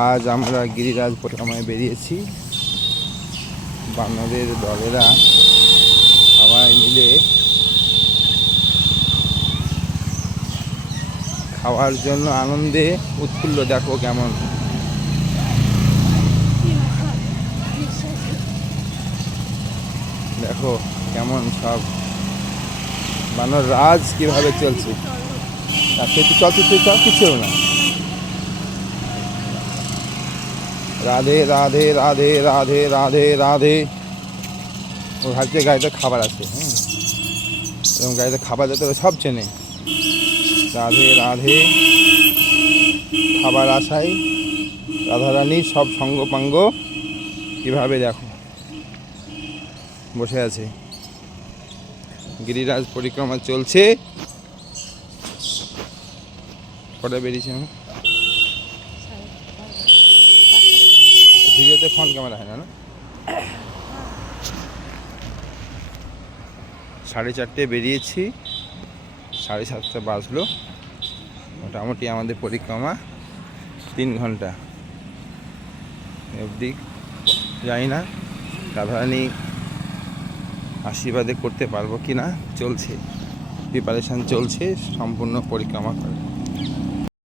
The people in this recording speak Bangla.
আজ আমরা গিরিরাজ পরিক্রমায় বেরিয়েছি। বানরের দলেরা সবাই মিলে খাওয়ার জন্য আনন্দে উৎফুল্ল। দেখো কেমন, দেখো কেমন সব বানর রাজ কিভাবে চলছে। চল কিছু না। রাধে রাধে রাধে রাধে রাধে রাধে। ও ভাবছে গাড়িতে খাবার আছে, এবং গাড়িতে খাবার যেতে সব চেনে। রাধে রাধে। খাবার আশায় রাধারানী সব সঙ্গপাঙ্গ কীভাবে দেখো বসে আছে। গিরিরাজ পরিক্রমা চলছে। কটা বেরিয়েছে? ভিডিওতে ফোন ক্যামেরা হয় না? 4:30 বেরিয়েছি, 7:30 বাজলো। মোটামুটি আমাদের পরিক্রমা 3 ঘন্টা অবধি। জানি না রাধারানী আশীর্বাদে করতে পারবো কি না। চলছে, প্রিপারেশান চলছে সম্পূর্ণ পরিক্রমা করে।